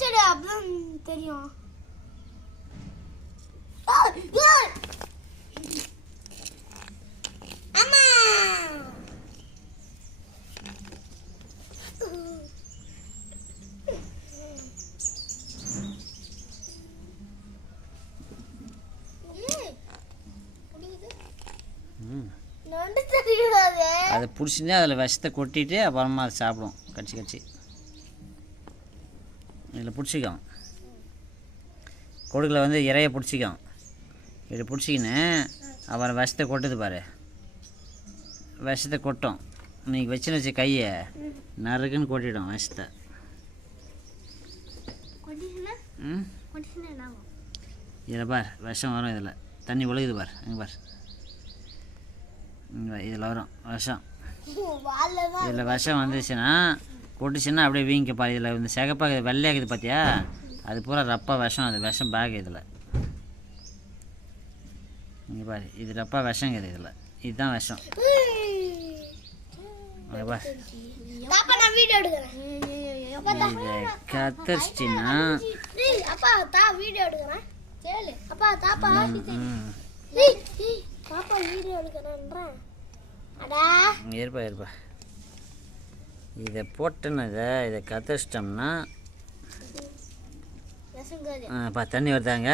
கடிச்சடு அப்பதான் தெரியும். அம்மா அதை பிடிச்சிட்டு அதில் விஷத்தை கொட்டிட்டு அப்புறமா அதை சாப்பிடும். கடிச்சு கடிச்சு இதில் பிடிச்சிக்கும். கொடுக்கில் வந்து இறைய பிடிச்சிக்கும். இதை பிடிச்சிக்கின்னு அப்புறம் விஷத்தை கொட்டுது பாரு. விஷத்தை கொட்டும். நீங்கள் வச்சுன்னு வச்ச கையை நறுக்குன்னு கொட்டிடும் விஷத்தை. இதில் பார் விஷம் வரும். இதில் தண்ணி ஒழுகுது பார். அங்கே பார், இதில் வரும் விஷம். இதில் விஷம் வந்துச்சுன்னா கொட்டுச்சுன்னா அப்படியே வீங்க பாரு. இதில் இந்த சிகப்பாக வெள்ளையாகுது பார்த்தியா, அது பூரா ரப்பா விஷம். அது விஷம் பேக். இதில் இங்கே பாரு, இது ரப்பா விஷங்குது. இதில் இதுதான் விஷம். பார், இதை கத்தரிச்சின்னா இருப்பா இருப்பா. இதை போட்டுன்னு இதை கத்தரிச்சிட்டோம்னா தண்ணி வருதாங்க.